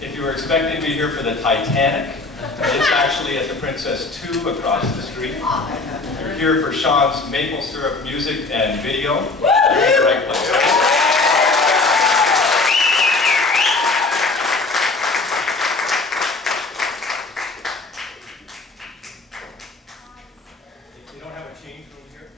If you were expecting me here for the Titanic, it's actually at the Princess 2 across the street. You're here for Sean's maple syrup music and video. You're in the right place. You don't have a change room here?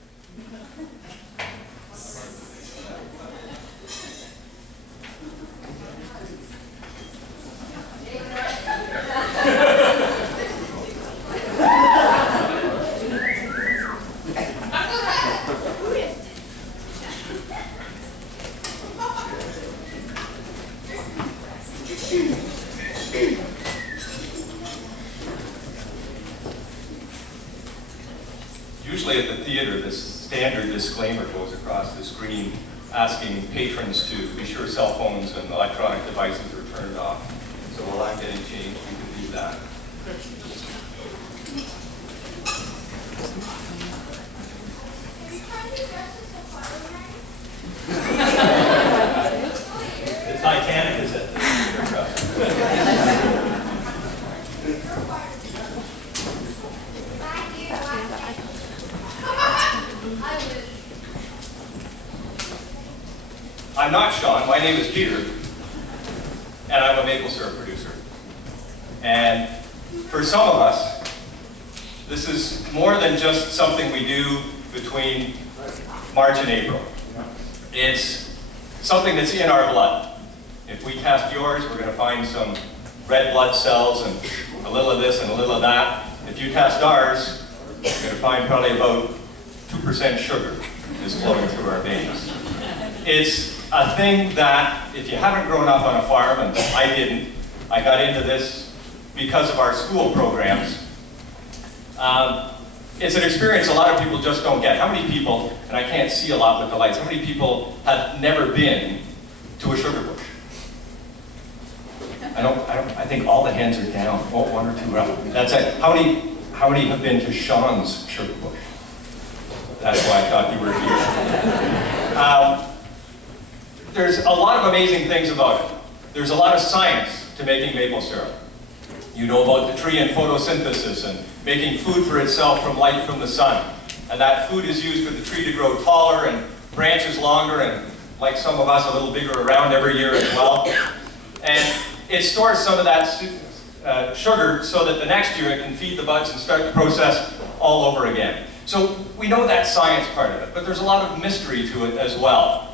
Usually at the theater, this standard disclaimer goes across the screen asking patrons to be sure cell phones and electronic devices are turned off. So while I'm getting changed, we can do that. The Titanic is at the I'm not Sean, my name is Peter, and I'm a maple syrup producer. And for some of us, this is more than just something we do between March and April. It's something that's in our blood. If we test yours, we're going to find some red blood cells and a little of this and a little of that. If you test ours, you're going to find probably about 2% sugar is flowing through our veins. It's a thing that, if you haven't grown up on a farm, and I didn't, I got into this because of our school programs. It's an experience a lot of people just don't get. How many people, and I can't see a lot with the lights, how many people have never been to a sugar bush? I think all the hands are down. Oh, one or two are up. That's it. How many have been to Sean's sugar bush? That's why I thought you were here. There's a lot of amazing things about it. There's a lot of science to making maple syrup. You know about the tree and photosynthesis and making food for itself from light from the sun. And that food is used for the tree to grow taller and branches longer and, like some of us, a little bigger around every year as well. And it stores some of that sugar so that the next year it can feed the buds and start the process all over again. So we know that science part of it, but there's a lot of mystery to it as well.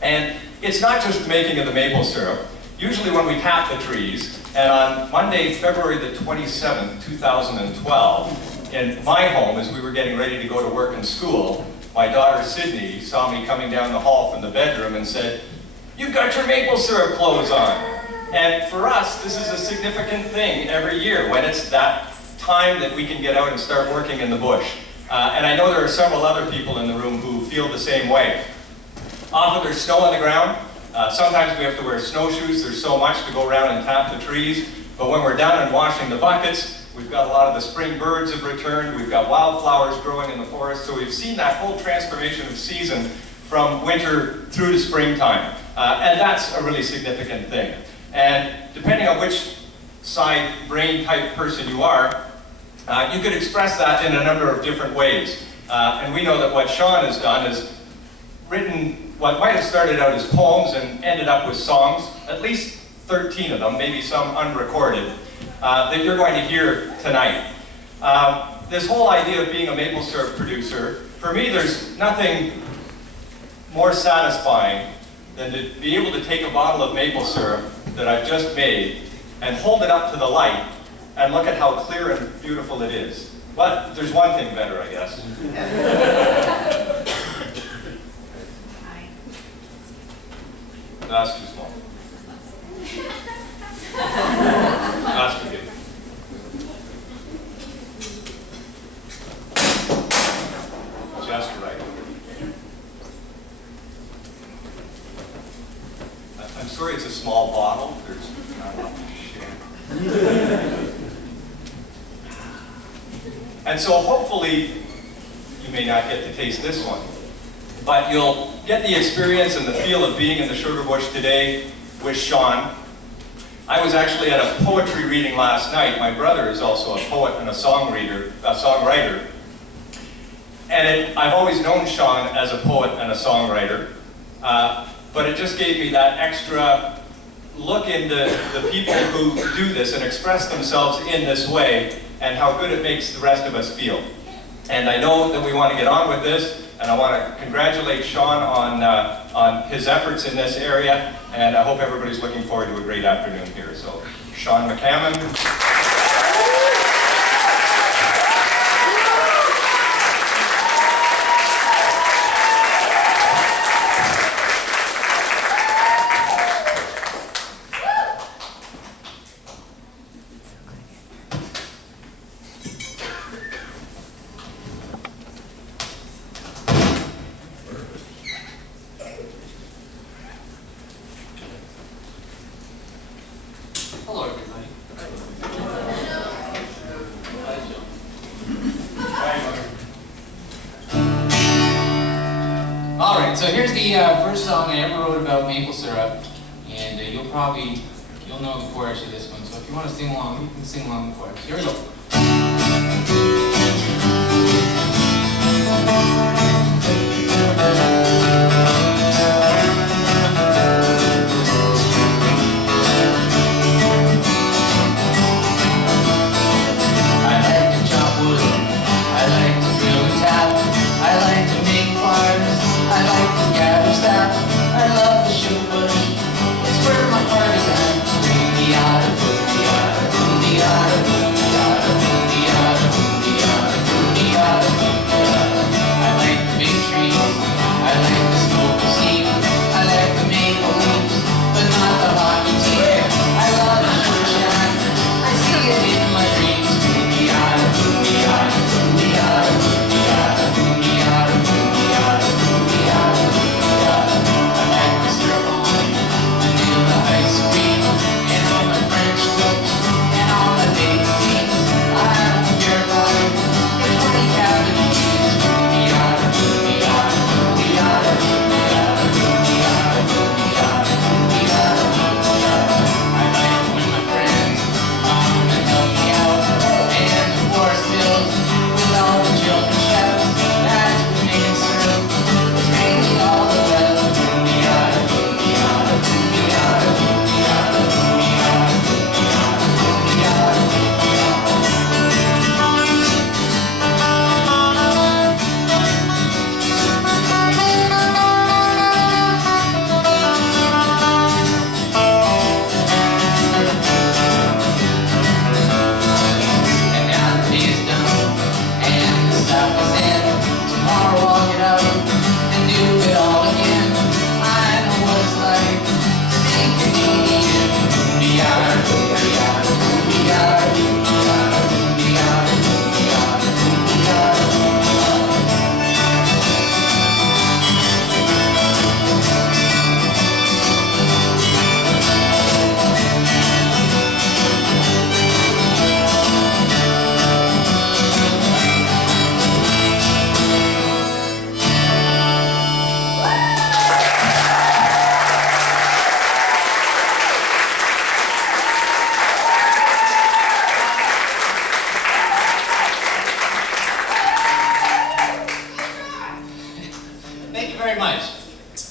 And it's not just the making of the maple syrup. Usually when we tap the trees, and on Monday, February the 27th, 2012, in my home, as we were getting ready to go to work and school, my daughter Sydney saw me coming down the hall from the bedroom and said, "You've got your maple syrup clothes on." And for us, this is a significant thing every year when it's that time that we can get out and start working in the bush. And I know there are several other people in the room who feel the same way. Often there's snow on the ground. Sometimes we have to wear snowshoes. There's so much to go around and tap the trees. But when we're done and washing the buckets, we've got a lot of the spring birds have returned. We've got wildflowers growing in the forest. So we've seen that whole transformation of season from winter through to springtime. And that's a really significant thing. And depending on which side brain type person you are, you could express that in a number of different ways. And we know that what Sean has done is written what might have started out as poems and ended up with songs, at least 13 of them, maybe some unrecorded, that you're going to hear tonight. This whole idea of being a maple syrup producer, for me there's nothing more satisfying than to be able to take a bottle of maple syrup that I've just made and hold it up to the light and look at how clear and beautiful it is. But there's one thing better, I guess. That's too small. That's too big. Just right. I'm sorry it's a small bottle. There's not enough to share. And so hopefully, you may not get to taste this one, but you'll get the experience and the feel of being in the sugar bush today with Sean. I was actually at a poetry reading last night. My brother is also a poet and a songwriter. And I've always known Sean as a poet and a songwriter, but it just gave me that extra look into the people who do this and express themselves in this way and how good it makes the rest of us feel. And I know that we want to get on with this, and I want to congratulate Sean on his efforts in this area, and I hope everybody's looking forward to a great afternoon here. So, Sean McCammon. Hello, everybody. All right, so here's the first song I ever wrote about maple syrup, and you'll know the chorus of this one. So if you want to sing along, you can sing along the chorus. Here we go.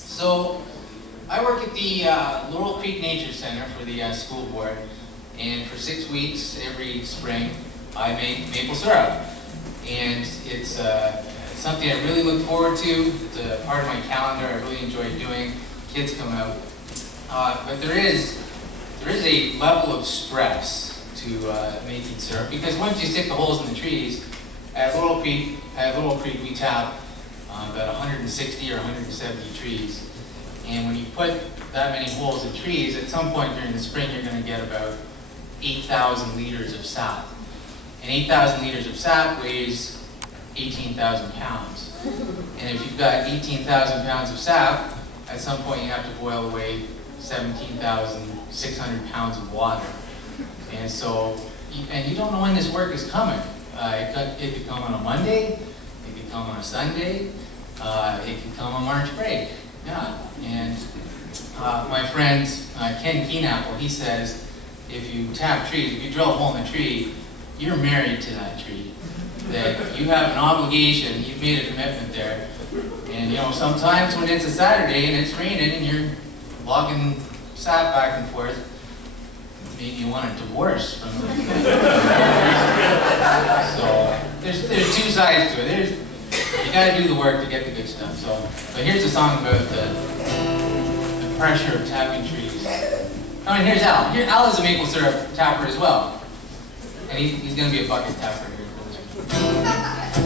So, I work at the Laurel Creek Nature Center for the school board, and for 6 weeks every spring I make maple syrup. And it's something I really look forward to. It's a part of my calendar I really enjoy doing. Kids come out. But there is a level of stress to making syrup, because once you stick the holes in the trees, at Laurel Creek we tap about 160 or 170 trees. And when you put that many holes in trees, at some point during the spring you're going to get about 8,000 liters of sap. And 8,000 liters of sap weighs 18,000 pounds. And if you've got 18,000 pounds of sap, at some point you have to boil away 17,600 pounds of water. And so, you don't know when this work is coming. It could come on a Monday, it could come on a Sunday, it could come on March break. Yeah, and my friend Ken Keenapple, he says, if you tap trees, if you drill a hole in a tree, you're married to that tree. That you have an obligation, you've made a commitment there. And you know, sometimes when it's a Saturday and it's raining and you're logging sap back and forth, maybe you want a divorce from the So there's two sides to it. You gotta do the work to get the good stuff. So, but here's a song about the pressure of tapping trees. Oh, and here's Al. Al is a maple syrup tapper as well. And he's gonna be a bucket tapper here for this one.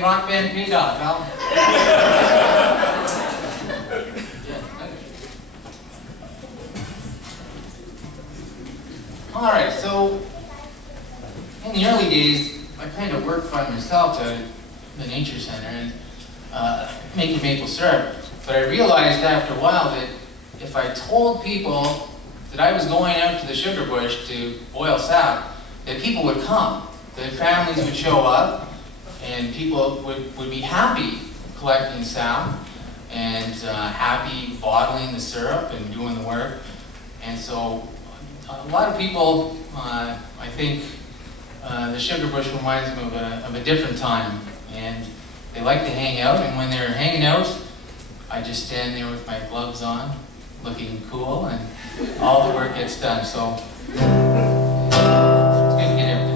Rock band P-Dot, Al. All right, so in the early days, I kind of worked by myself at the Nature Center and making maple syrup. But I realized after a while that if I told people that I was going out to the sugar bush to boil sap, that people would come, that families would show up, and people would be happy collecting sap and happy bottling the syrup and doing the work. And so a lot of people, I think the sugar bush reminds them of a different time, and they like to hang out, and when they're hanging out, I just stand there with my gloves on, looking cool, and all the work gets done. So it's good to get everything.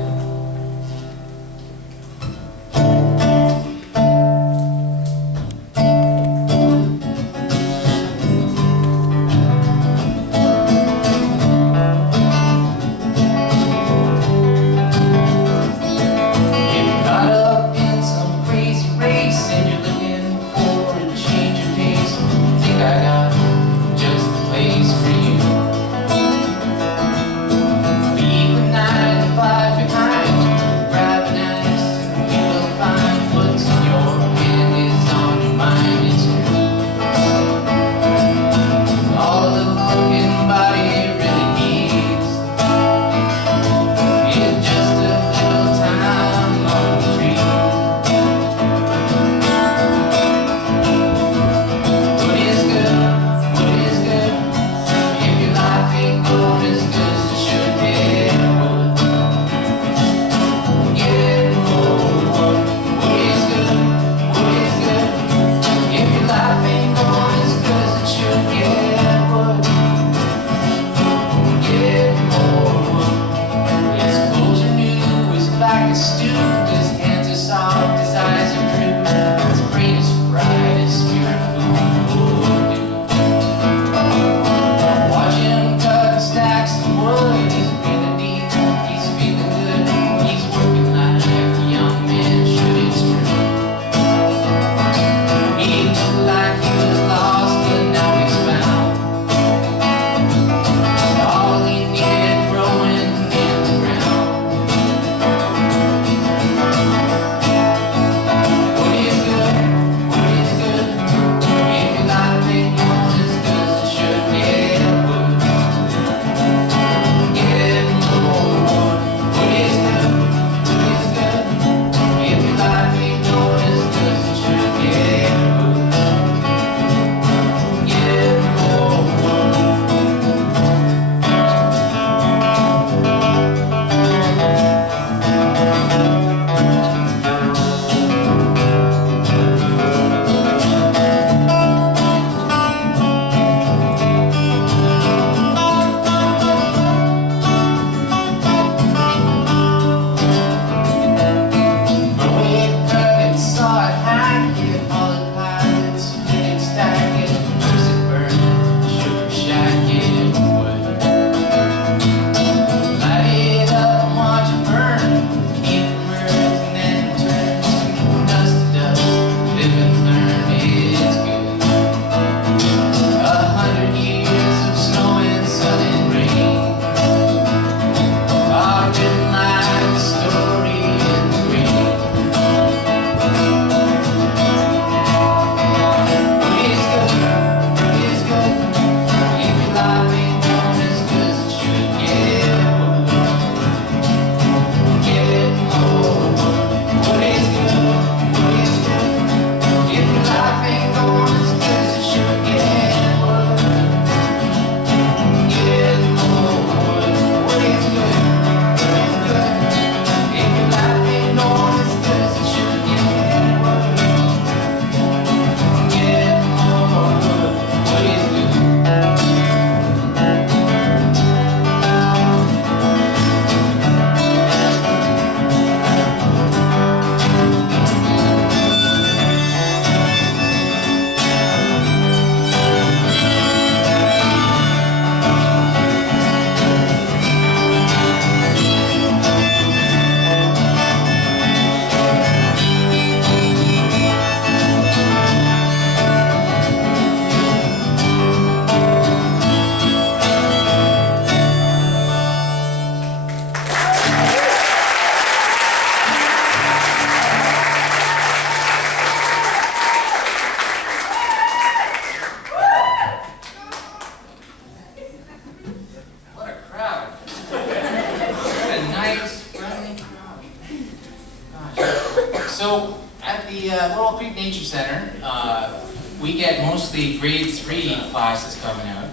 we get mostly grade 3 classes coming out.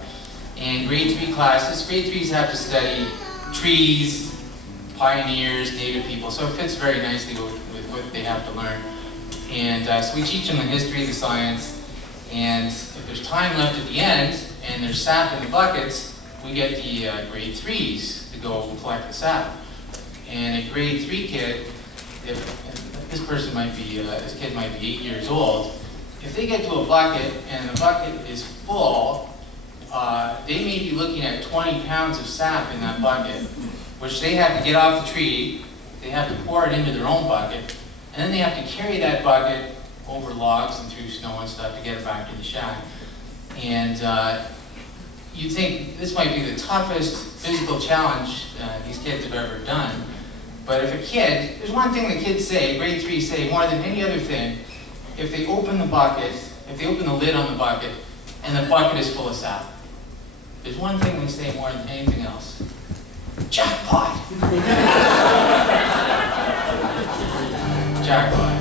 And grade 3 classes, grade 3s have to study trees, pioneers, native people, so it fits very nicely with what they have to learn. And so we teach them the history, the science, and if there's time left at the end, and there's sap in the buckets, we get the grade 3s to go collect the sap. And a grade 3 kid, if this person might be, this kid might be 8 years old, if they get to a bucket and the bucket is full, they may be looking at 20 pounds of sap in that bucket, which they have to get off the tree, they have to pour it into their own bucket, and then they have to carry that bucket over logs and through snow and stuff to get it back to the shack. And you'd think this might be the toughest physical challenge these kids have ever done. But if a kid, there's one thing the kids say, grade 3 say more than any other thing, if they open the bucket, if they open the lid on the bucket, and the bucket is full of sap, there's one thing they say more than anything else. Jackpot! Jackpot.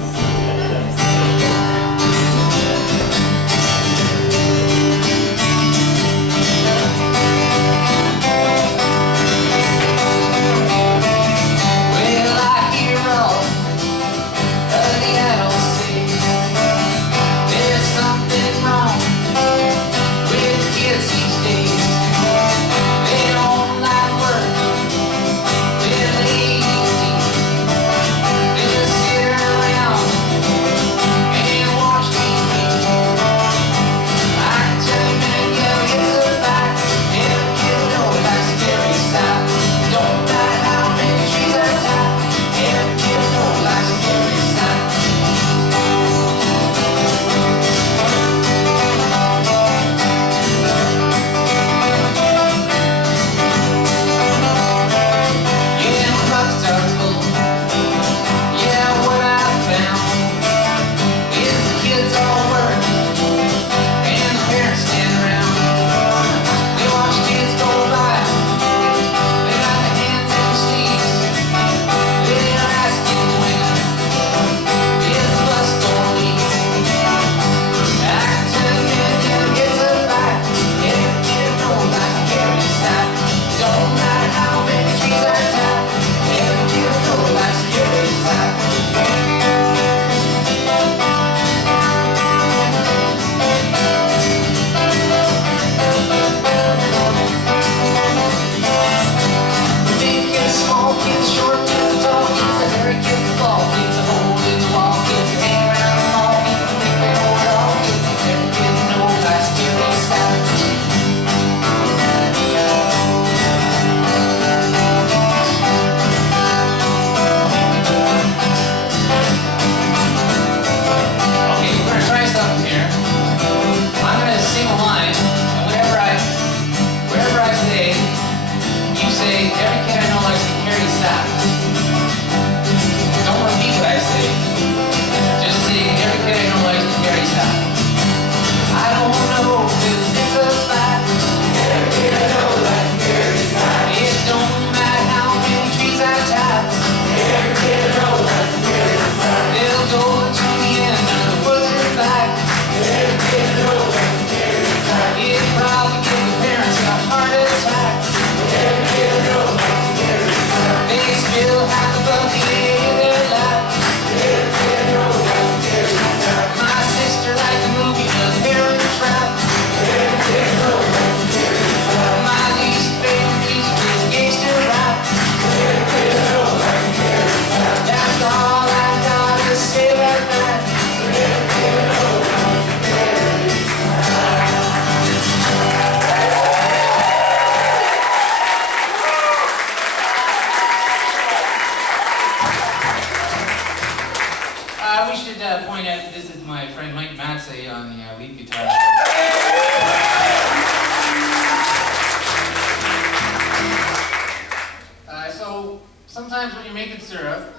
Sometimes when you're making syrup,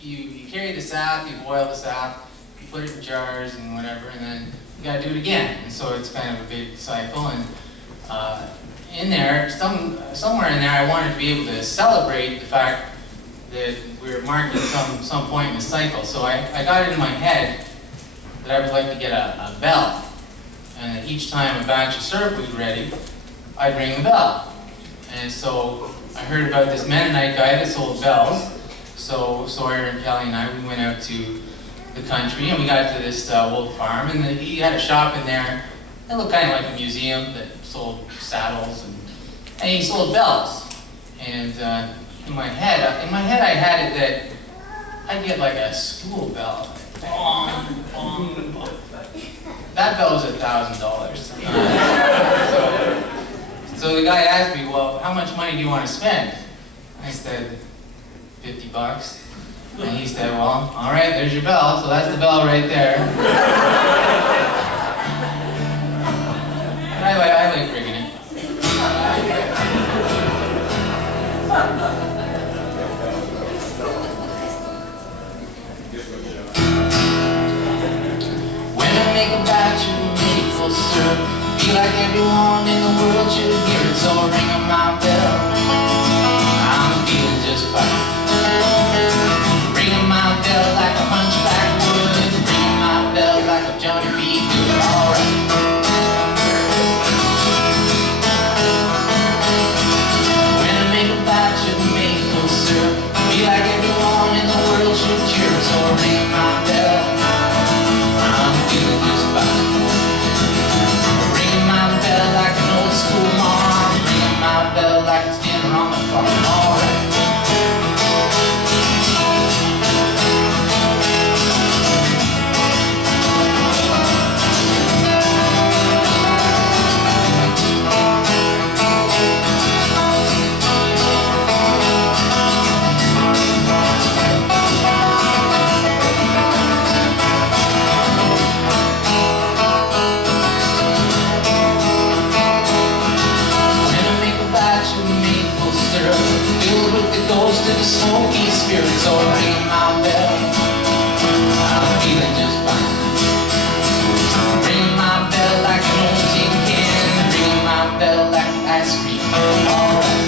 you carry the sap, you boil the sap, you put it in jars and whatever, and then you gotta do it again. And so it's kind of a big cycle. And in there, somewhere in there, I wanted to be able to celebrate the fact that we were marking some point in the cycle. So I got it in my head that I would like to get a bell. And each time a batch of syrup was ready, I'd ring the bell. And so I heard about this Mennonite guy that sold bells. So Sawyer and Kelly and I, we went out to the country and we got to this old farm, and he had a shop in there that looked kind of like a museum that sold saddles, and he sold bells. And in my head I had it that I'd get like a school bell. Bong, bong, bong. That bell was $1,000. So the guy asked me, well, how much money do you want to spend? I said, $50. And he said, well, all right, there's your bell. So that's the bell right there. And I like ringing it. When I make a batch of maple syrup, feel like everyone in the world should hear it. So ring on my bell, I'm feeling just fine. Ringing my bell like a hunchback would, ringing my bell like a Johnny B. Good. Alright. When I make a batch of maple syrup, feel like everyone in the world should cheer. So ring my bell, I'm feeling just fine. Ringing my bell like an old school mom, ringing my bell like it's dinner on the farm. Alright. To the smoky spirits, or ring my bell, I'm feeling just fine. Ring my bell like an old tin can, ring my bell like ice cream. Alright.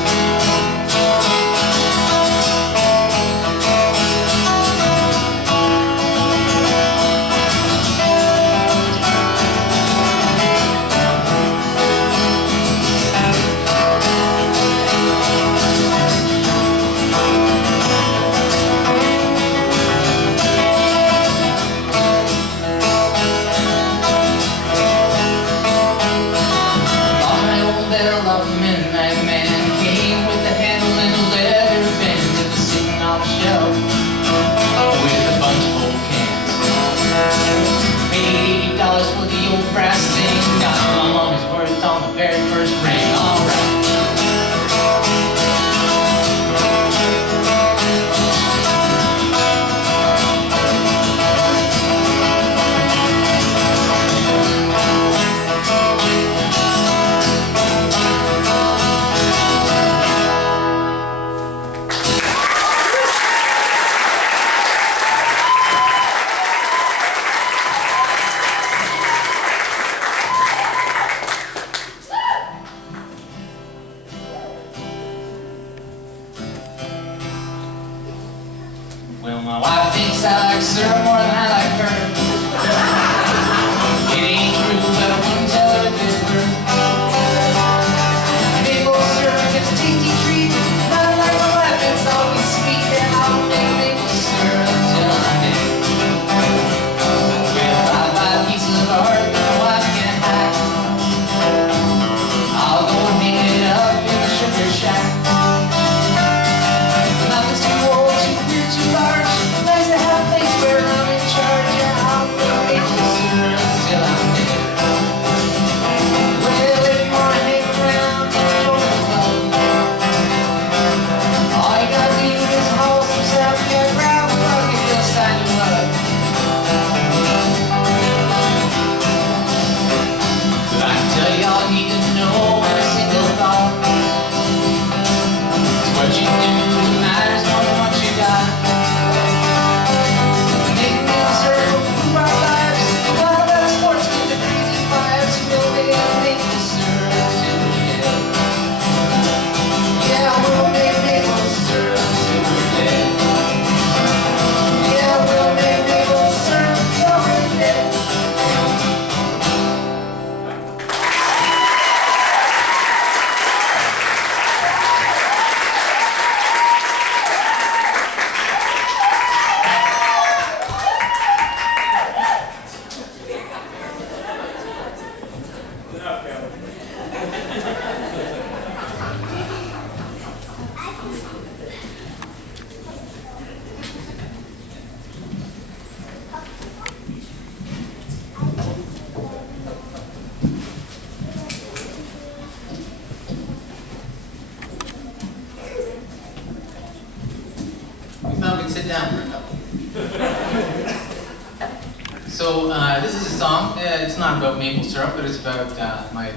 song. It's not about maple syrup, but it's about my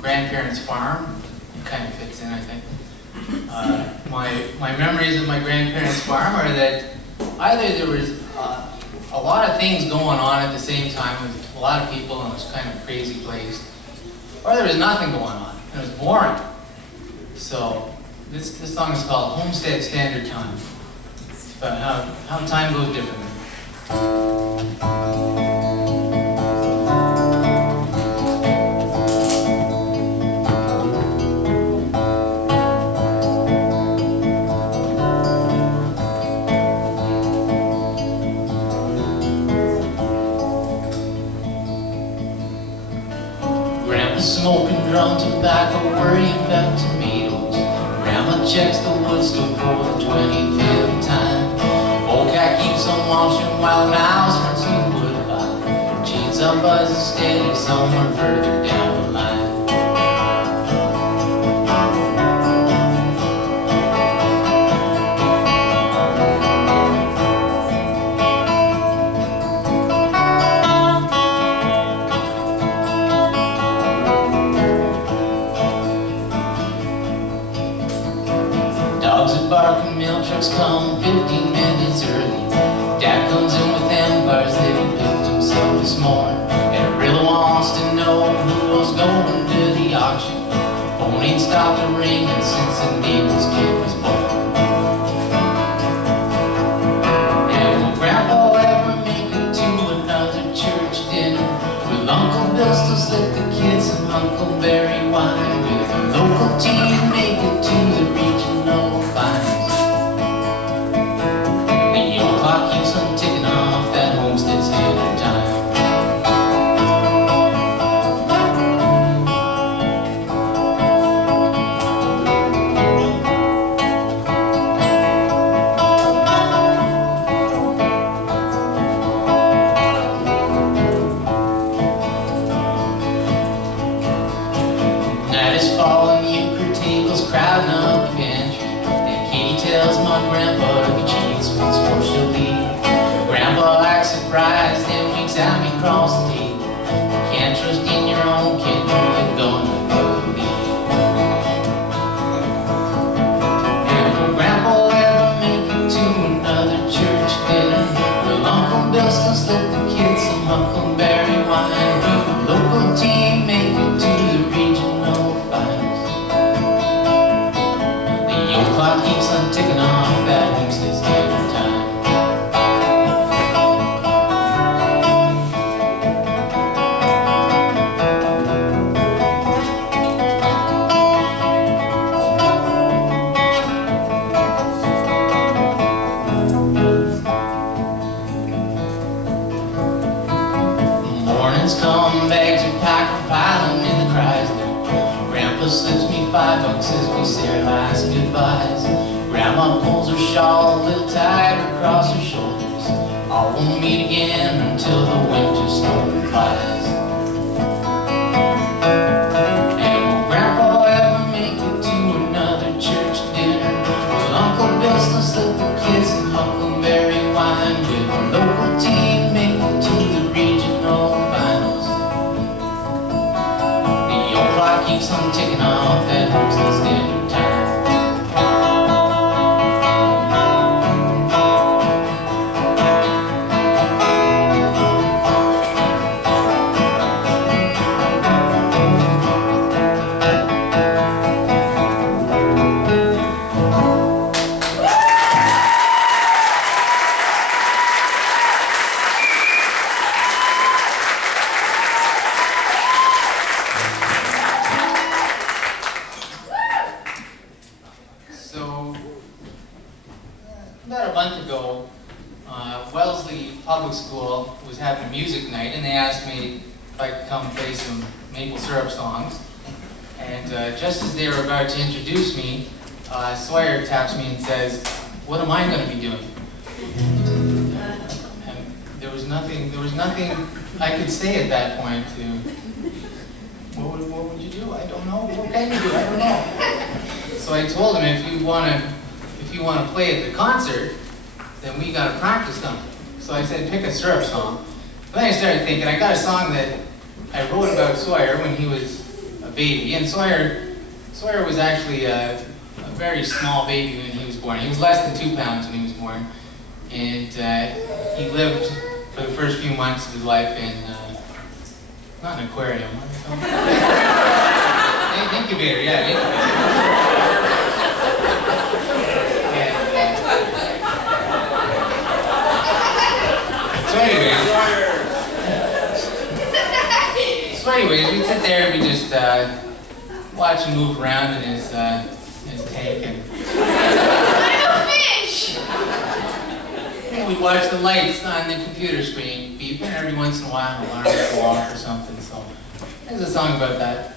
grandparents' farm. It kind of fits in, I think. My memories of my grandparents' farm are that either there was a lot of things going on at the same time with a lot of people and it was kind of a crazy place, or there was nothing going on and it was boring. So this song is called Homestead Standard Time. It's about how time goes differently. Smoking drum tobacco, worrying about tomatoes. Grandma checks the wood stove for the 25th time. Old cat keeps on washing while the mouse runs to the wood pile. Jeans up buzzing steady somewhere further down the line. Barking mail trucks come 15 minutes early. Dad comes in with them cars that he built himself this morning. And really wants to know who was going to the auction. Phone ain't stopped ringing since the neighbor's kid was born. And will Grandpa ever make it to another church dinner? Will Uncle Bill still slip the kids some huckleberry wine? Will the local team make it to the regional finals? The old clock keeps on ticking off that Homestead Standard Time. Night is falling, euchre tables crowding up the pantry. Then Katie tells my grandpa to be cheats once more she'll leave. Grandpa acts surprised and winks at me across the table. You can't trust in your own kid, you're gonna believe. And will Grandpa ever make it to another church dinner? Will Uncle Bill still slip the kids some huckleberry wine? Will the local team make it to the regional finals? The old clock keeps on ticking off that Homestead Standard Time. Mornings come, bags are packed, we're piling in the Chrysler. Grandpa slips me $5 as we say our last goodbyes. Grandma pulls her shawl a little tighter across her shoulders. All won't meet again until the winter storm flies. And will Grandpa ever make it to another church dinner? Will Uncle Bill still slip the kids some huckleberry wine? Will the local team make it to the regional finals? The old clock keeps on ticking off that Homestead Standard Time. So, about a month ago, Wellesley Public School was having a music night and they asked me if I could come play some maple syrup songs. And just as they were about to introduce me, Sawyer taps me and says, "What am I going to be doing?" And there was nothing I could say at that point to, what would you do? I don't know. What can you do? I don't know. So I told him, if you want to play at the concert, then we got to practice something. So I said, pick a syrup song. then I started thinking, I got a song that I wrote about Sawyer when he was a baby, and Sawyer was actually a very small baby when he was born. He was less than 2 pounds when he was born, and he lived for the first few months of his life in, not an aquarium, what do you call it? Incubator, yeah, incubator. So anyways, we'd sit there and we just watch him move around in his tank, and I'm a fish! we'd watch the lights on the computer screen beep, and every once in a while an alarm would go off or something. So there's a song about that.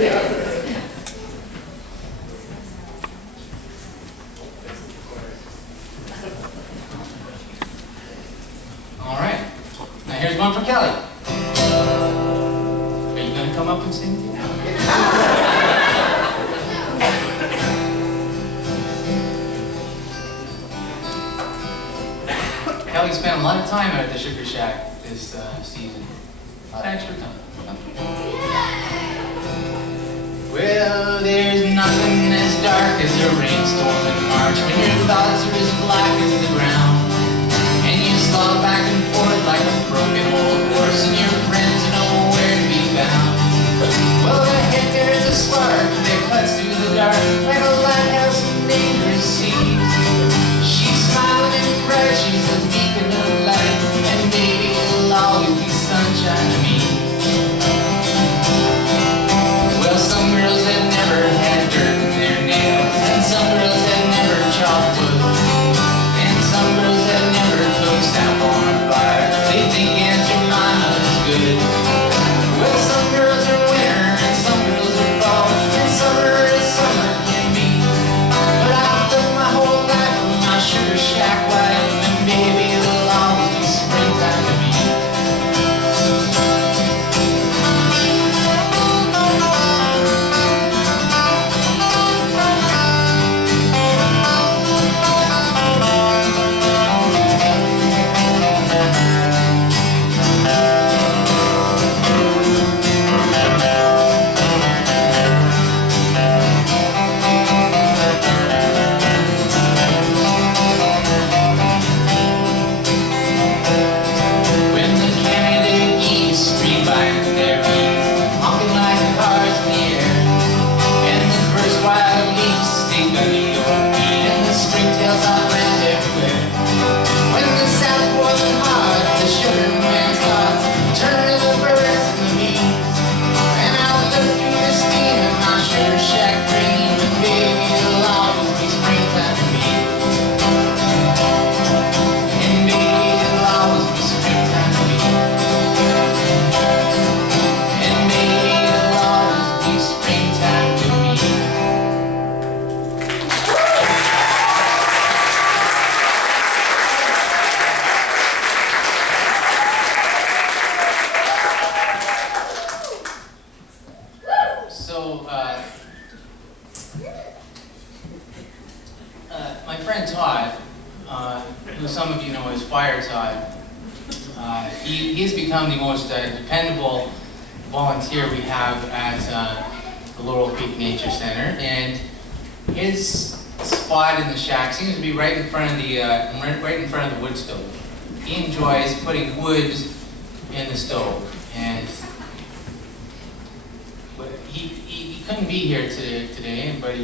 All right. Now here's one for Kelly. Are you gonna come up and sing? Kelly spent a lot of time out at the Sugar Shack this season. A lot of extra time. Well, there's nothing as dark as a rainstorm in March when your thoughts are as black as the ground. And you slog back and forth like a broken old horse, and your friends are nowhere to be found. Well, ahead there's a spark that cuts through the dark like a lighthouse in dangerous seas. She's smiling and bright, she's a beacon of light, and baby, it'll always be sunshine to me. Well, some girls have never had dirt in their nails, and some girls have never chopped wood, and some girls have never cooked sap on a fire. They think Aunt Jemima is good. Well, some girls are winter, and some girls are fall, and summer is summer can be. But I've lived my whole life with my Sugar Shack wife, and baby, it'll always be springtime to me. When the Canada geese stream by in their bees, honking like cars in the air, and the first wild leaves sting under your feet, and the springtails are brand everywhere. When the south's boiling hot, the sugar man's thoughts turn to the birds and the bees, and I'll look through the steam in my Sugar Shack dream, and baby, it'll always be springtime to me. And baby, it'll always be springtime to me. And baby, it'll always be springtime to me. So, my friend Todd, who some of you know as Fire Todd, he has become the most dependable volunteer we have at the Laurel Creek Nature Center, and his spot in the shack seems to be right in front of the right in front of the wood stove. He enjoys putting wood in the stove, and but he couldn't be here today, but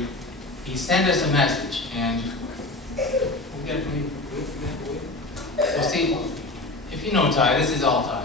he sent us a message, and we'll see. If you know Ty, this is all Ty.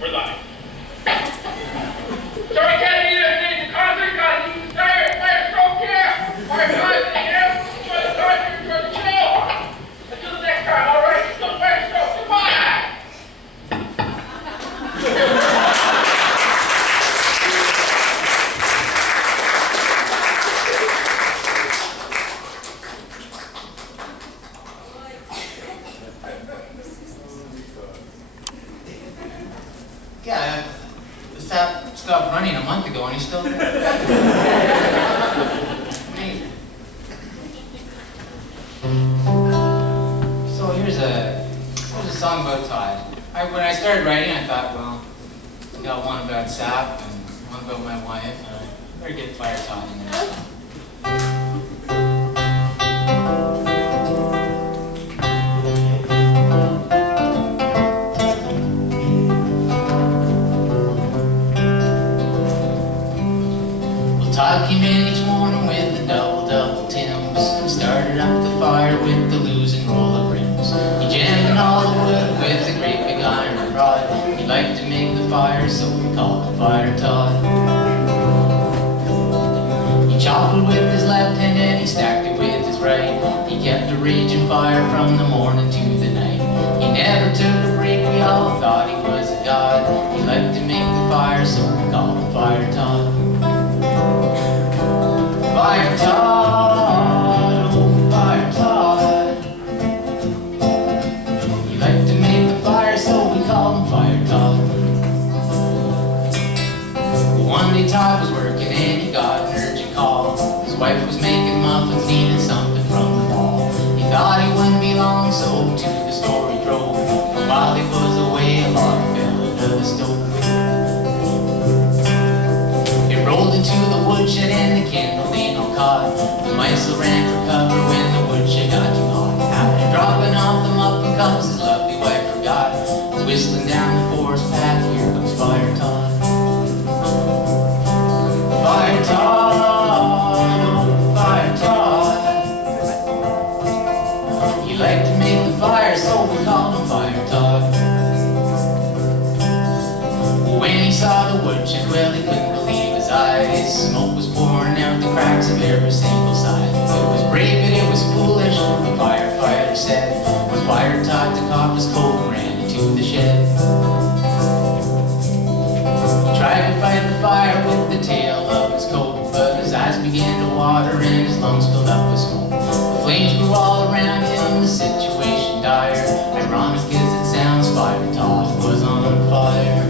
We're live. Sorry, can't be there. The concert got you. Sorry, fire stroke here. Fire concert here. Enjoy the concert, enjoy the show. Until the next time, all right? Still fire stroke. Goodbye. Yeah, the tap stopped running a month ago and he's still there. Amazing. So here's a song about Todd. When I started writing, I thought, well, I got one about sap and one about my wife, and I better get Fire Todd in there. came in each morning with the double Timbs. He started up the fire with the losing roll of rims. He jammed in all the wood with a great big iron rod. He liked to make the fire, so we called him Fire Todd. He chopped wood with his left hand and he stacked it with his right. He kept a raging fire from the morning to the night. He never took a break, we all thought he was a god. He liked to make the fire, so we called him Fire Todd. Fire Todd, oh Fire Todd. He liked to make the fire, so we called him Fire Todd. One day Todd was working and he got an urgent call. His wife was making muffins, needed something from the mall. He thought he wouldn't be long, so to the store he drove. But while he was away, a log fell into the stove. It rolled into the woodshed and the kindle ain't no caught. The mice ran for cover when the woodshed got too hot. After dropping off the muffin cups, his lovely wife forgot. Whistling down the forest path, here comes Fire Todd. Fire Todd, oh Fire Todd. He liked to make the fire, so we called him Fire Todd. When he saw the woodshed, well, he couldn't believe his eyes. Smoke was pouring out the cracks of every single side. It was brave, but it was foolish, the firefighter said. When Fire Todd took off his coat and ran into the shed. He tried to fight the fire with the tail of his coat, but his eyes began to water and his lungs filled up with smoke. The flames grew all around him, the situation dire. Ironic as it sounds, Fire Todd was on fire.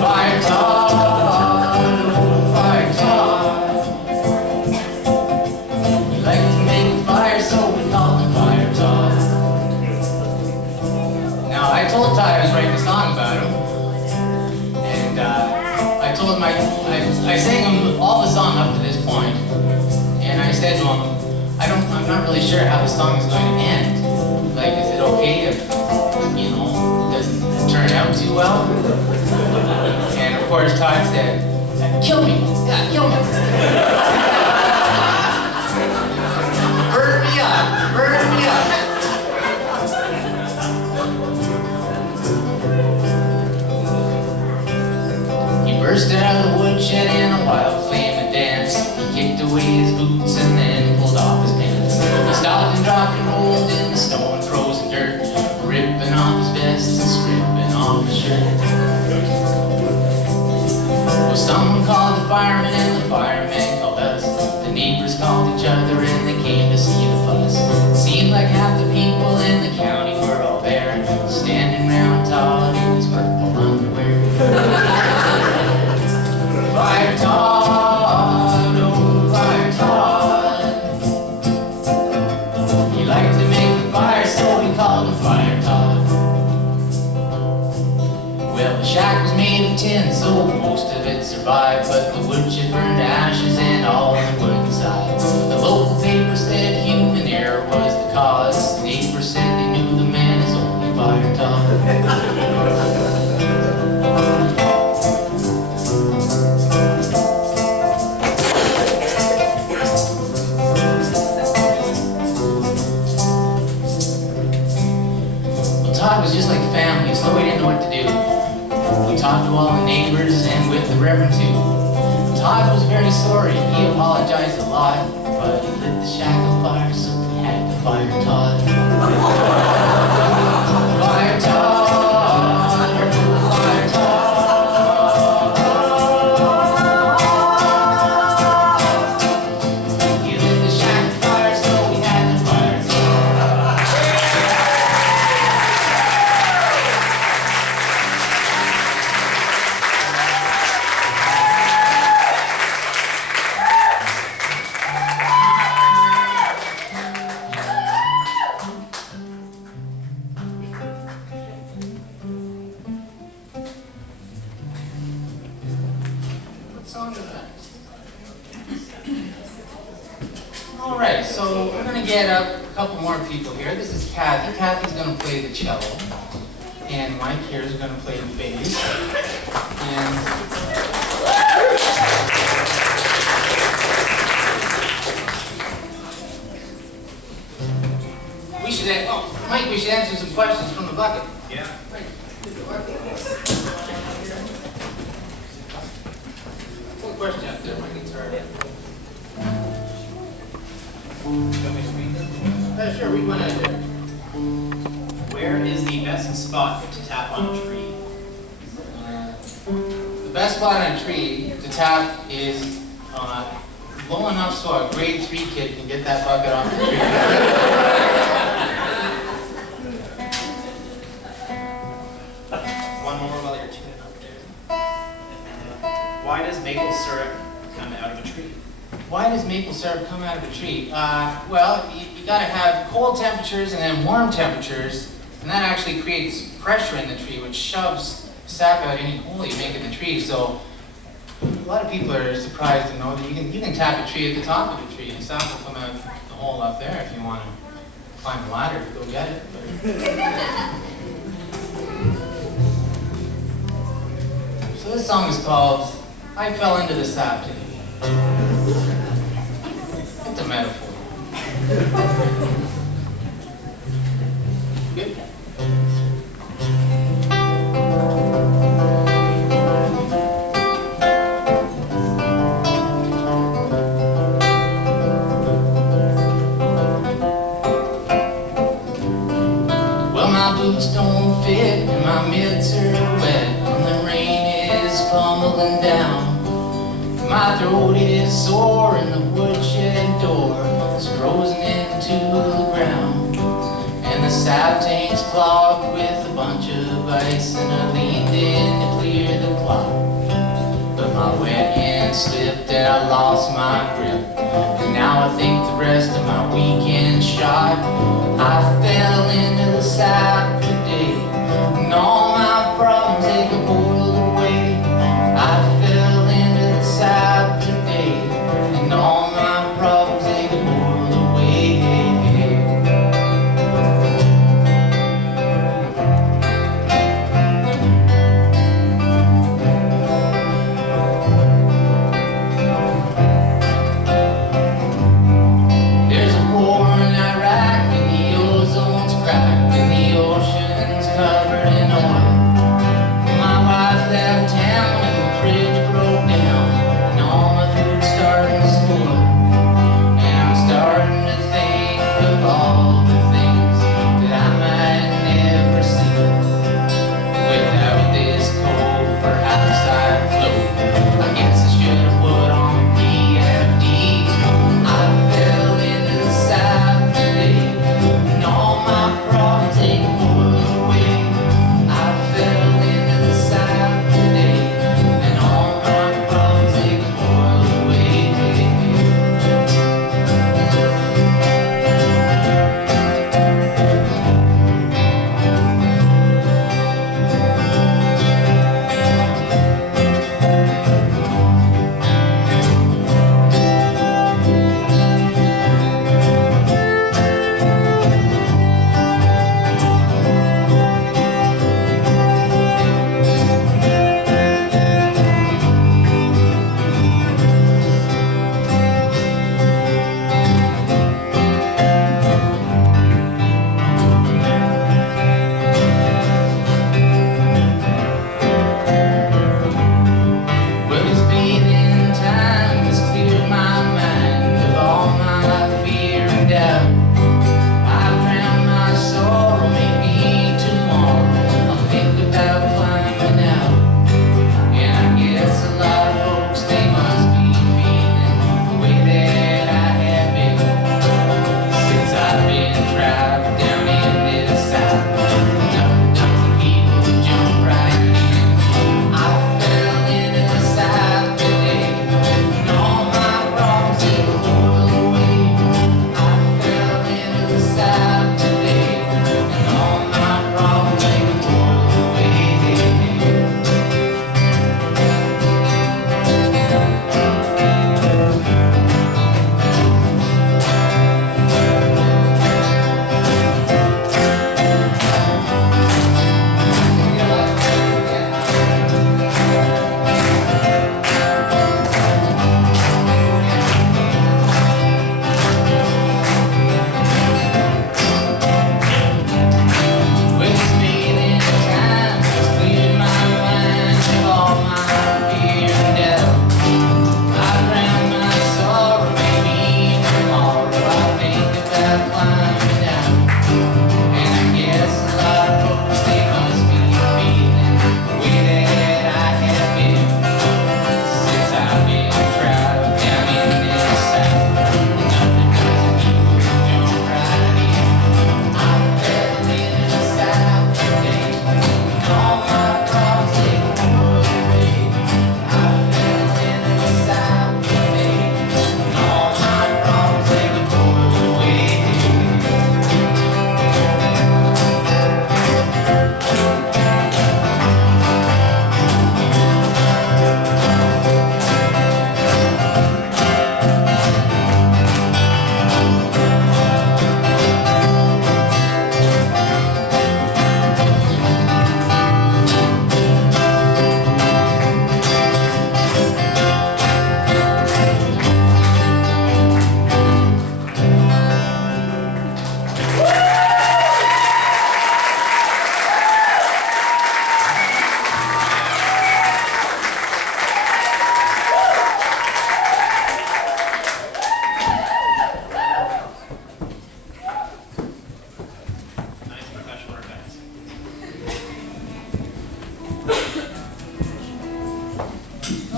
Fire Todd, oh Fire Todd. He liked to make the fire, so we called him Fire Todd. Now I told Todd I was writing a song about him. And I told him I sang him all the song up to this point, and I said to him, I'm not really sure how the song is going to end. Like, is it okay if, you know, it doesn't turn out too well? And of course Todd said, kill me, yeah, kill me. Burn me up, burn me up. Burst out of the woodshed in a wild flame of dance. He kicked away his boots and then pulled off his pants. He stopped and dropped and rolled in the snow and frozen dirt, ripping off his vest and stripping off his shirt. Well, someone called the firemen and the firemen called us. The neighbors called each other and they came to see the fuss. It seemed like half the people in the county were all there, standing round Todd in his purple underwear. Fire Todd, oh Fire Todd. He liked to make the fire, so we called him Fire Todd. Well, the shack was made of tin, so most of it survived, but the woodshed burned to ashes and all the wood inside. The local paper said human error was the cause. The neighbors said they knew the man is only Fire Todd. Todd was just like family, so we didn't know what to do. We talked to all the neighbors and with the Reverend too. Todd was very sorry, he apologized a lot, but he lit the shack on fire, so we had to fire Todd. Fire Todd, Fire Todd. He lit the shack on fire, so we had to fire Todd. All right, so we're going to get up a couple more people here. This is Kathy. Kathy's going to play the cello, and Mike here is going to play the bass. And We should, Mike, we should answer some questions from the bucket. Yeah. One question out there, Mike, it's already. Sure, read one out there. Where is the best spot to tap on a tree? The best spot on a tree to tap is low enough so a grade 3 kid can get that bucket off the tree. One more while you're tuning up there. Why does maple syrup come out of a tree? Why does maple syrup come out of a tree? Well, you gotta have cold temperatures and then warm temperatures, and that actually creates pressure in the tree, which shoves sap out any hole you make in the tree. So a lot of people are surprised to know that you can tap a tree at the top of the tree, and sap will come out the hole up there if you want to climb a ladder to go get it. So this song is called "I Fell Into the Sap Today." It's a metaphor. Good. Well, my boots don't fit and my mitts are wet and the rain is pummeling down. My throat is sore and the woodshed door is frozen into the ground. And the sap tank's clogged with a bunch of ice, and I leaned in to clear the clog. But my wet hand slipped and I lost my grip, and now I think the rest of my weekend shot. I fell into the sap today, and all my problems they could boil away. I fell into the sap today, and all my problems they could boil away. There's a war in Iraq, and the ozone's cracked, and the ocean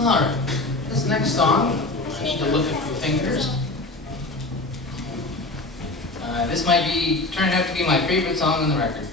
Alright, this next song, I need to look a few fingers. This might be turned out to be my favorite song on the record.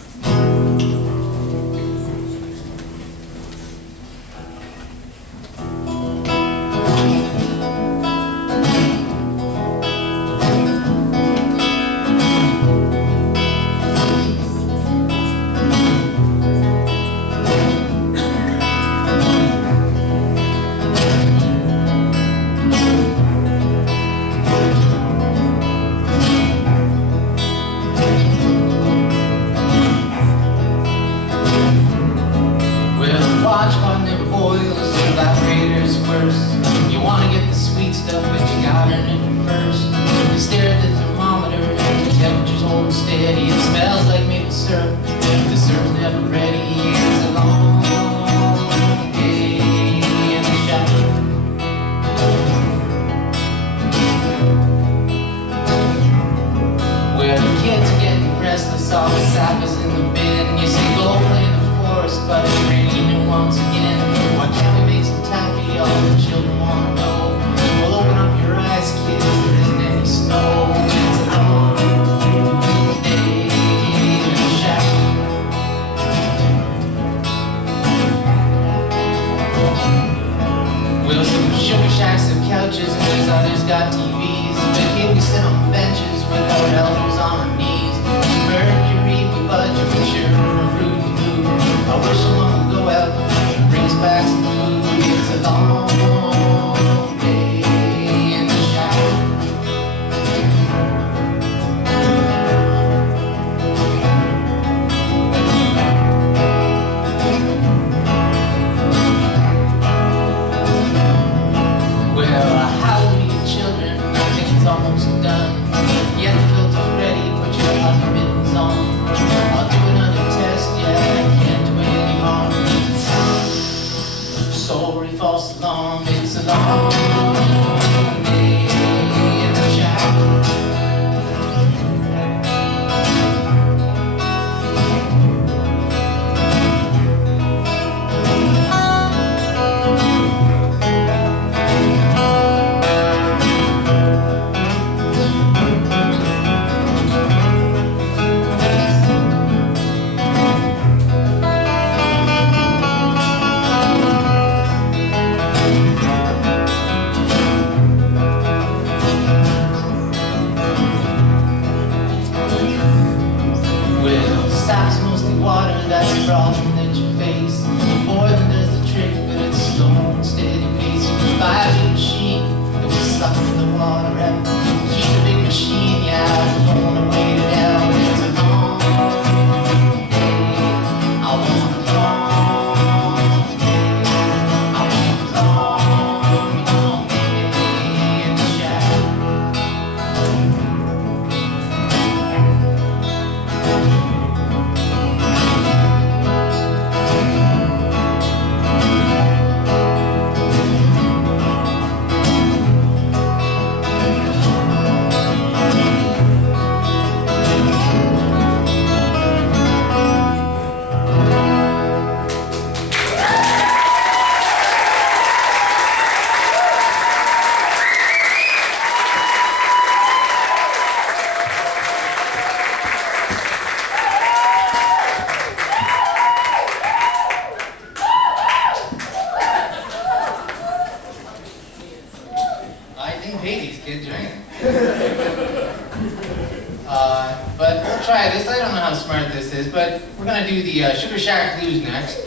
But we'll try this. I don't know how smart this is, but we're gonna do the Sugar Shack Blues next.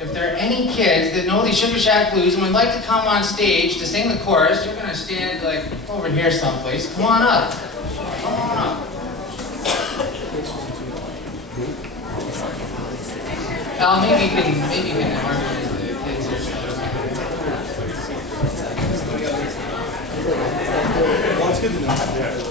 If there are any kids that know the Sugar Shack Blues and would like to come on stage to sing the chorus, you're gonna stand like over here someplace. Come on up. Come on up. Al, maybe you can organize the kids here. Well, it's good to know. Yeah.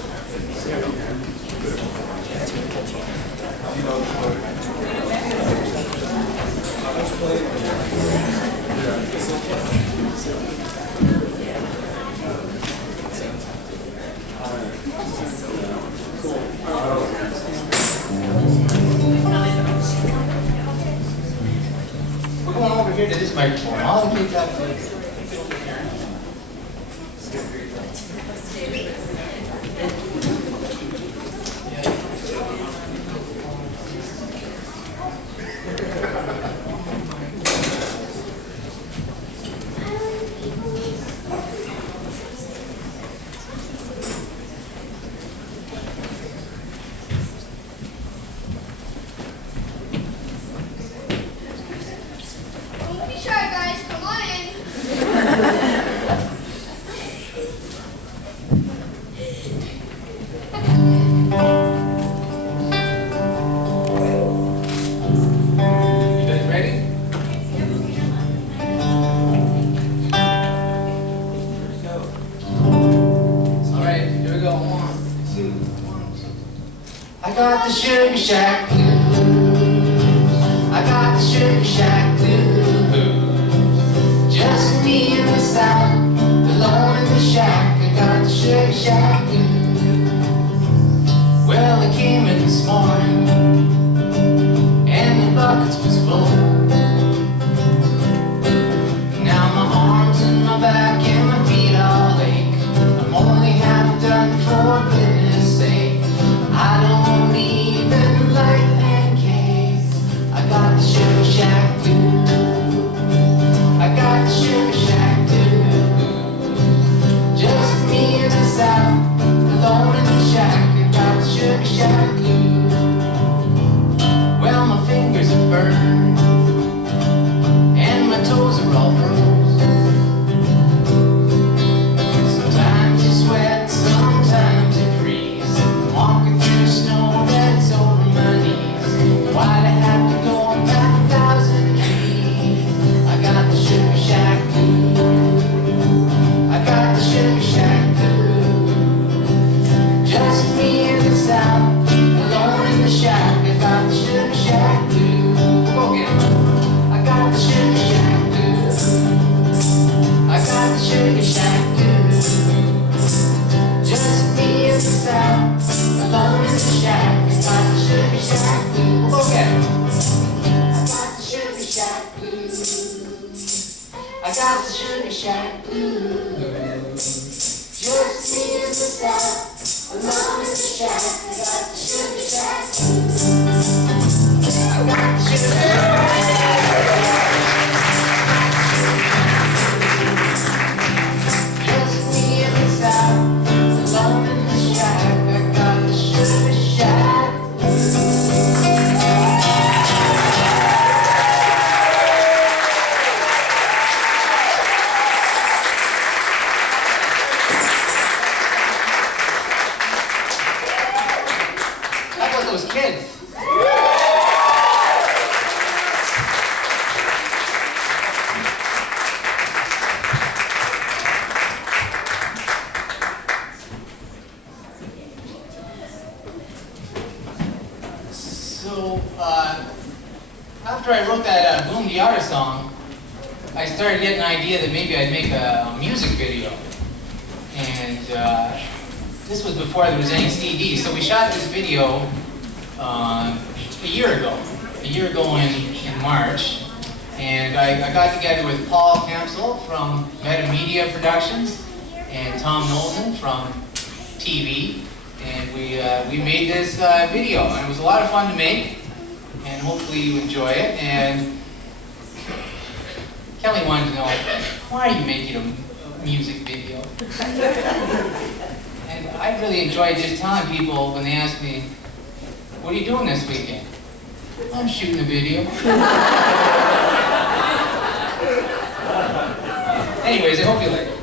We're going over here to this microphone. All the kids have to. shack blues. I got the sugar shack blues. Just me in the south, alone in the shack. I got the sugar shack blues. Well, I came in this morning, and the buckets was full. Now my arms and my back and my feet all ache. I'm only half done, for goodness sake. I don't even like pancakes. I got the sugar shack blues. I got the sugar shack blues. Just me in the south, alone in the shack. I got the sugar shack blues. Well, my fingers are burned, and my toes are all froze. Sometimes you sweat, sometimes you freeze. I'm walking through snow that's over my knees. Why'd I have to go and past 1,000 trees? I got the sugar shack blues. I got the sugar shack blues. Just me in the south, alone in the shack. I got the sugar shack blues. Go get it. I got the sugar shack blues. I got the sugar shack blues. Just me in the south, alone in the shack. I got the sugar shack blues. Go get it. I got the sugar shack blues. I got the sugar shack blues. Just me in the south, alone in the shack. I got the sugar shack blues. I got the sugar shack blues. Just me in the south, alone in the shack. I got the sugar shack blues. How about those kids? So, after I wrote that Boom the Otter song, I started getting an idea that maybe I'd make a music video. And this was before there was any CD, so we shot this video a year ago in March. And I got together with Paul Campsell from Meta Media Productions and Tom Knowlton from TV. And we made this video, and it was a lot of fun to make, and hopefully you enjoy it. And Kelly wanted to know, why are you making a music video? And I really enjoyed just telling people when they ask me, what are you doing this weekend? I'm shooting a video. Anyways, I hope you like it.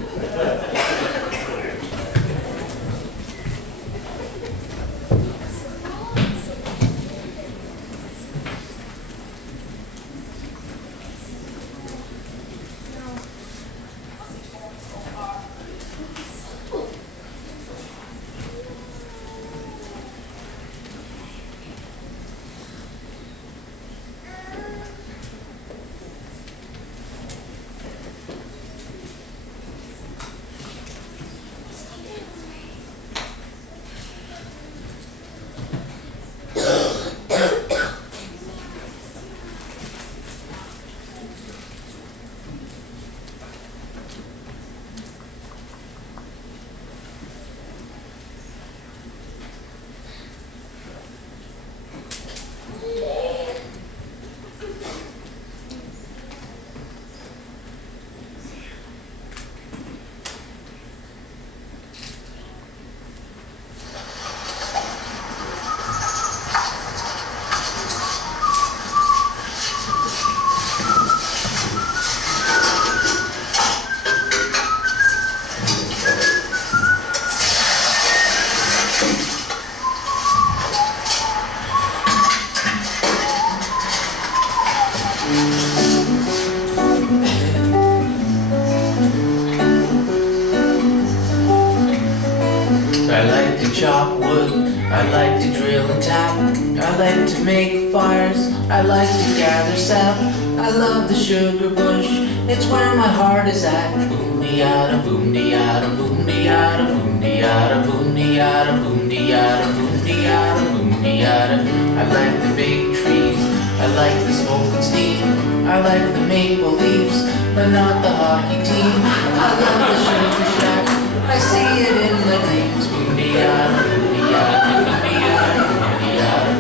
I like to chop wood, I like to drill and tap, I like to make fires, I like to gather sap. I love the sugar bush, it's where my heart is at. Boom-de-yada, boom-de-yada, boom-de-yada, boom-de-yada, boom-de-yada, boom-de-yada, boom-de-yada, boom-de-yada. I like the big trees, I like the smoke and steam. I like the maple leaves, but not the hockey team. I love the sugar shack, I see it in my dreams. Boom-de-yada, boom-de-yada, boom-de-yada,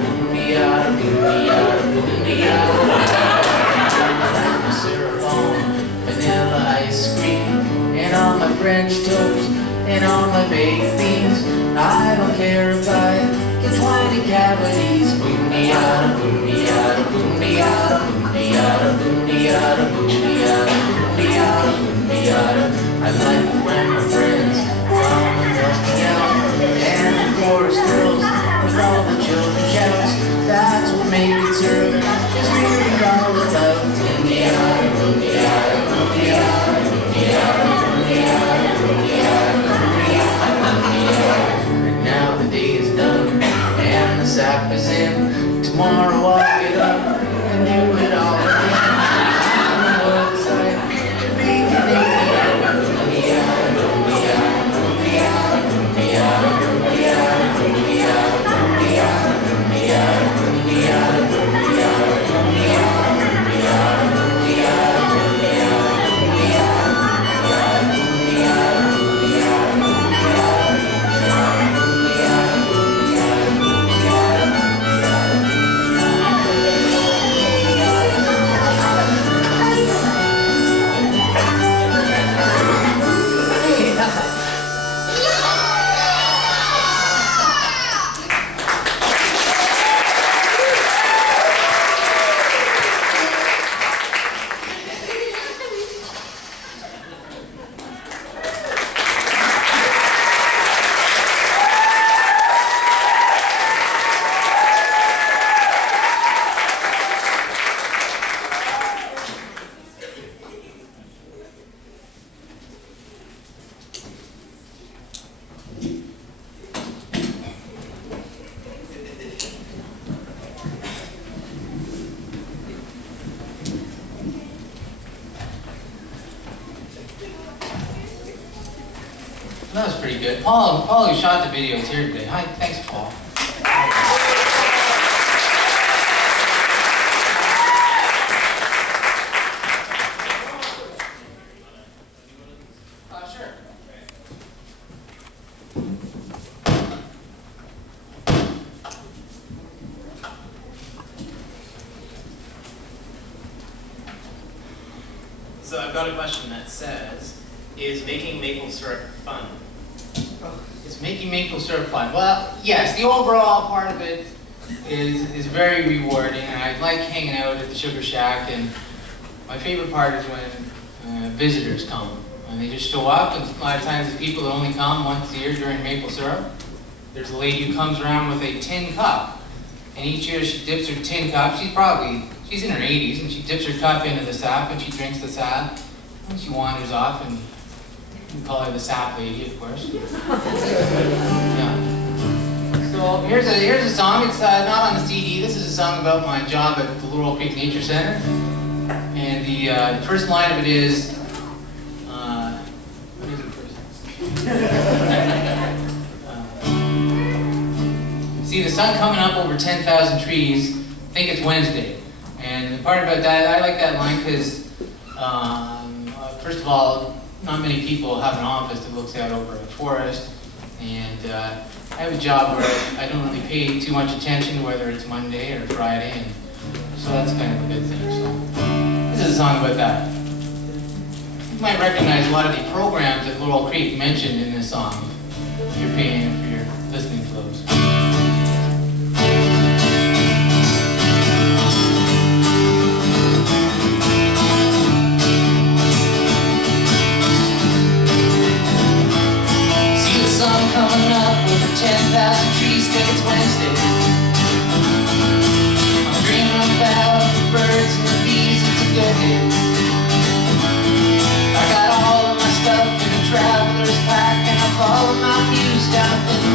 boom-de-yada, boom-de-yada, boom-de-yada, boom-de-yada. I like the syrup on vanilla ice cream, and all my French toast, and all my baked beans. I don't care if I get 20 cavities. Boom-de-yada, boom-de-yada, boom-de-yada, boom-de-yada, boom-de-yada, boom-de-yada, boom-de-yada, boom-de-yada. I like it when my friends come and help me out, and the chorus girls with all the children shouts. That's what maple syrup is really all about. Boom-de-yada, boom-de-yada, boom-de-yada, boom-de-yada, boom-de-yada, boom-de-yada, boom-de-yada, boom-de-yada. And now the day is done and the sap is in. Tomorrow I'll get up and do it all again. I'm excited to be Canadian. Boom-de-yada, boom-de-yada, boom-de-yada, boom-de-yada, boom-de-yada, boom-de-yada, boom-de-yada, boom-de-yada, boom-de-yada, boom-de-yada, boom-de-yada, boom-de-yada, boom-de-yada, boom-de-yada, That was pretty good. Paul who shot the video is here today. Hi, thanks, Paul. Sure. So I've got a question that says, is making maple syrup fun? Is making maple syrup fun? Well, yes, the overall part of it is very rewarding, and I like hanging out at the Sugar Shack, and my favorite part is when visitors come, and they just show up, and a lot of times the people that only come once a year during maple syrup. There's a lady who comes around with a tin cup, and each year she dips her tin cup, she's in her 80s, and she dips her cup into the sap, and she drinks the sap, and she wanders off, and we call her the sap lady, of course. Yeah. So here's a song. It's not on the CD. This is a song about my job at the Laurel Creek Nature Center. And the first line of it is, what is it first? See the sun coming up over 10,000 trees. Think it's Wednesday. And the part about that, I like that line because, first of all, not many people have an office that looks out over a forest, and I have a job where I don't really pay too much attention to whether it's Monday or Friday, and so that's kind of a good thing. So this is a song about that. You might recognize a lot of the programs that Laurel Creek mentioned in this song if you're paying for your listening to those. Coming up over 10,000 trees, think it's Wednesday. I'm dreaming about the birds and the bees, it's a good day. I got all of my stuff in a traveler's pack, and I followed my muse down a thin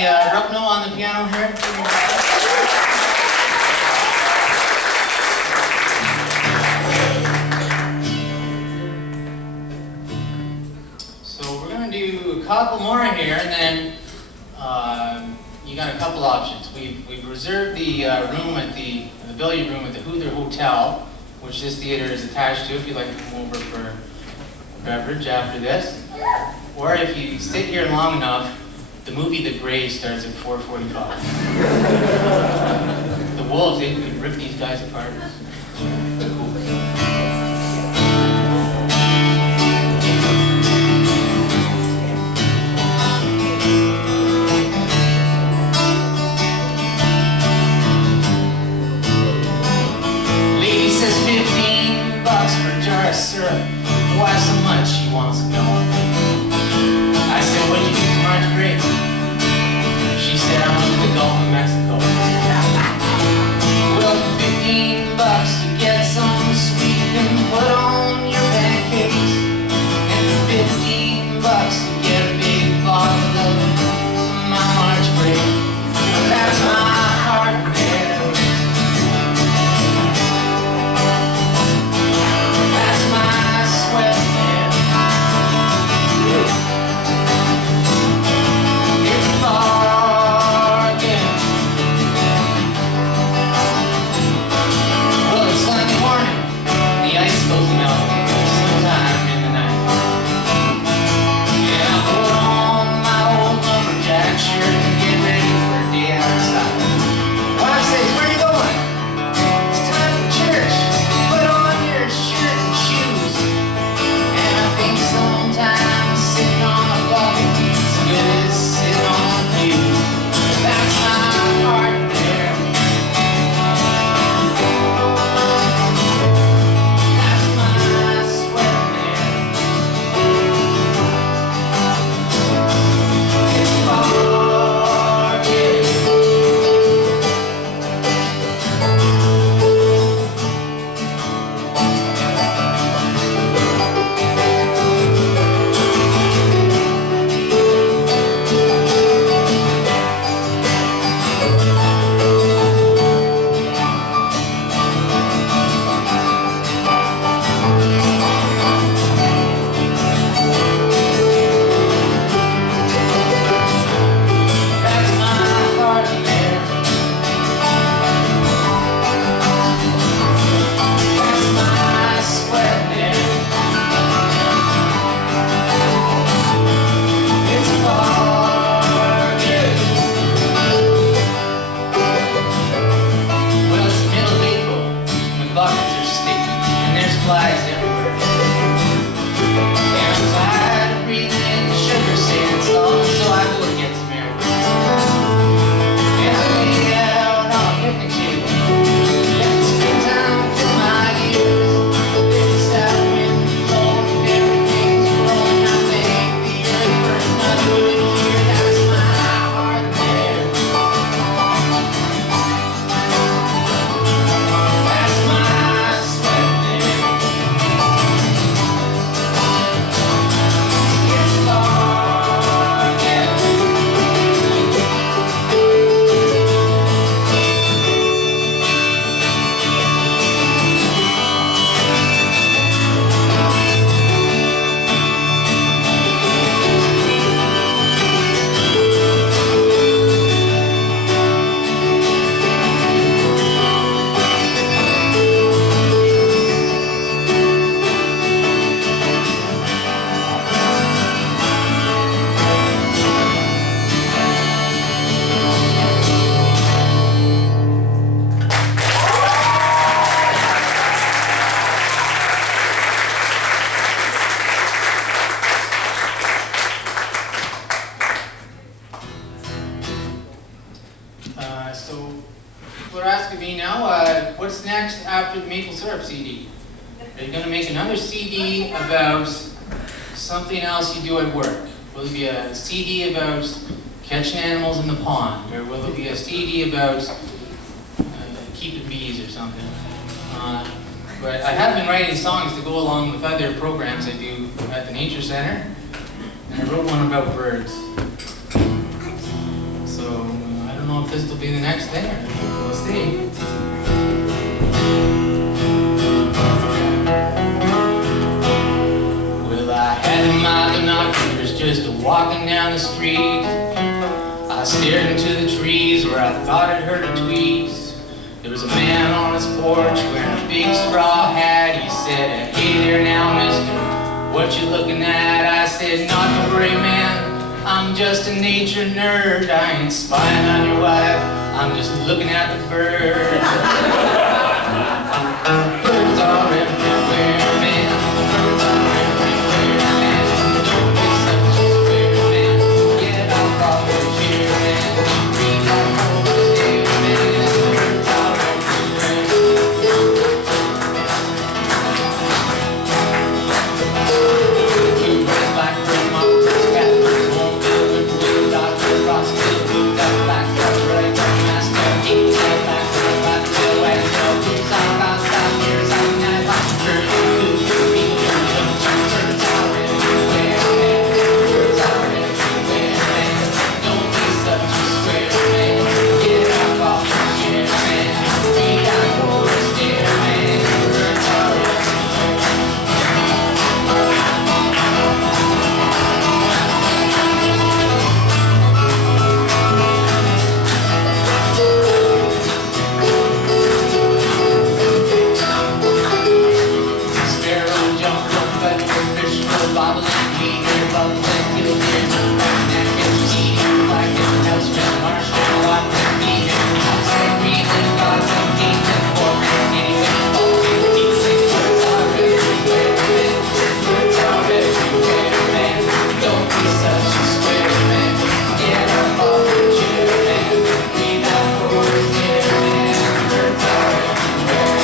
me Rupno on the piano here? So we're going to do a couple more here, and then you got a couple options. We've reserved the room at the billiard room at the Hoother Hotel, which this theater is attached to, if you'd like to come over for a beverage after this. Or if you sit here long enough, the movie The Grey starts at 4:45. The Wolves, they could rip these guys apart. Cool. Lady says $15 for a jar of syrup. Why so much, she wants to know. I said, what'd you do for March break? She said, I went to the Gulf of Mexico. Well, for $15 you get something sweet and put on your pancakes. And for $15 you get a big bottle of my March break. That's my heart there. That's my sweat there. It's a bargain. Well, it's Sunday morning. The ice goes melt sometime in the night. And I put on my old lumberjack shirt and get ready for a day outside. Wife says, where are you going? It's time for church. Put on your shirt and shoes. And I think sometimes sitting on a bucket is as good as sitting on a pew. That's my heart there. That's my sweat there. It's a bargain. That's my heart there. That's my sweat there. It's a bargain. Well, it's the middle of April, and the buckets are sticky, and there's flies everywhere. And I'm tired of breathing in the sugar sand salt, so I go and get some air. And I lay out on a picnic table, let the springtime fill my ears. There's a south wind blowing and everything's growing. I thank the earth for another good year. That's my heart there. That's my sweat there. It's a bargain. So people are asking me now, what's next after the maple syrup CD? Are you going to make another CD about something else you do at work? Will it be a CD about catching animals in the pond? Or will it be a CD about keeping bees or something? But I have been writing songs to go along with other programs I do at the Nature Center. And I wrote one about birds. So I don't know if this will be the next thing or we'll see. Well, I had my binoculars just walking down the street. I stared into the trees where I thought I'd heard a tweet. There was a man on his porch wearing a big straw hat. He said, "Hey there now, mister, what you looking at?" I said, "Not to worry, man, I'm just a nature nerd. I ain't spying on your wife, I'm just looking at the birds." Birds are everywhere, man. Birds are everywhere, man. Don't be such a square, man. Get off all your cheer, man. Read our poems, dear man. Birds are everywhere. Bluebirds, blackbirds, mockingbirds, catbirds, hornbills, whippoorwills, dogbills, rossbills, blue-duck, blackduck, red-duck, mastiff, king-tail, blackbird, blacktail, wagtail, sound-out, south-ear, south-night, birds, cuckoo, beaver, birds are everywhere, man. Birds are everywhere, man. Don't be such a square, man. Get up off your chair, man. Read out yours, dear man. Birds are everywhere. Sparrow, jumper, feather, fish, bobbling, beaver, bubbling, killdeer, nutmeg, cheater, like a house, marshmallow, white, beaver, outside, green, gods, and kings, and pork, anyway, all birds are everywhere, man. Birds are everywhere, man. Don't be such a square, man. Get up off your chair, man. Read out yours, dear man. Birds are everywhere.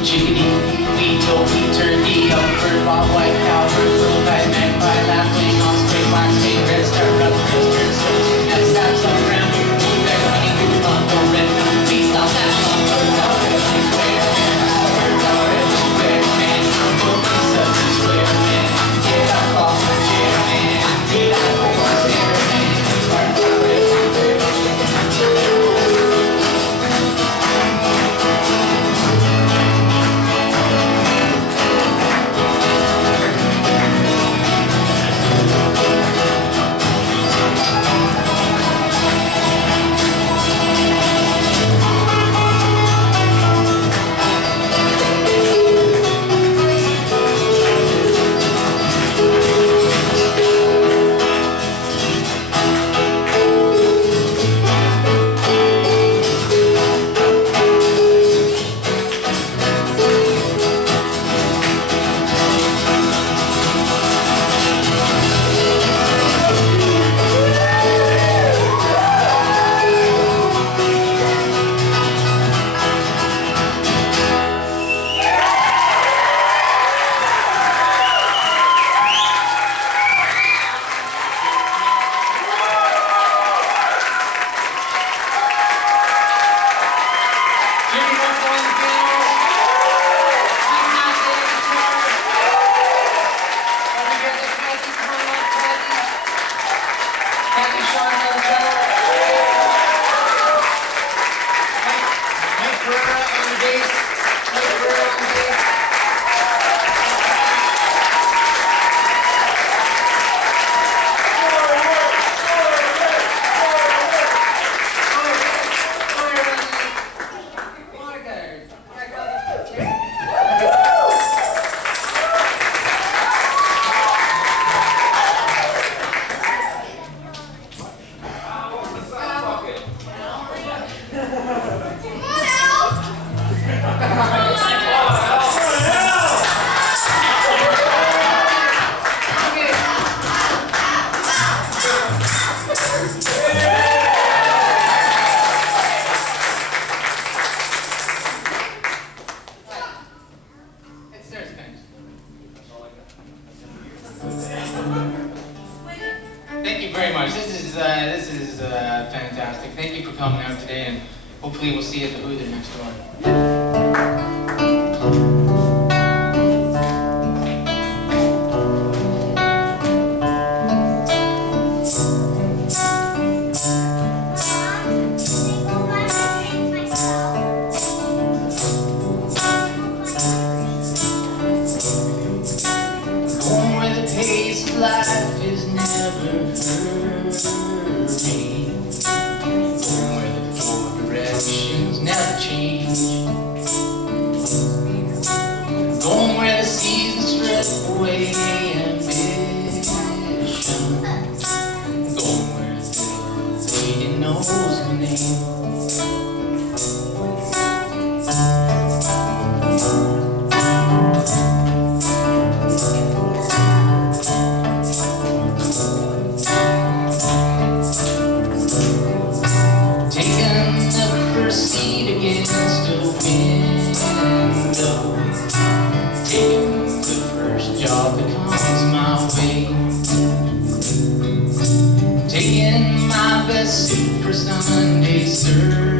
Chickadee, wee toady, turkey, bird, bob, white cow, bird, little guy, magpie, lapwing, osprey, wax, snake, red star, duck, rooster, source, nest, sap, some ground, blueberry, honey, goose, bongo, red, bee, stop, that, long, birds are everywhere, man. Birds are everywhere, man. Don't be such a square, man. Get up off the chair, man. Read out yours, dear man. Birds are everywhere. this is fantastic. Thank you for coming out today, and hopefully we'll see you at the Hoother next door. Going where the pace of life is never hurry. Going where the four directions never change. Going where the seasons strip away ambition. Going where the lady knows my name. Taking the first seat against a window, taking the first job that comes my way, taking my best suit for Sunday service.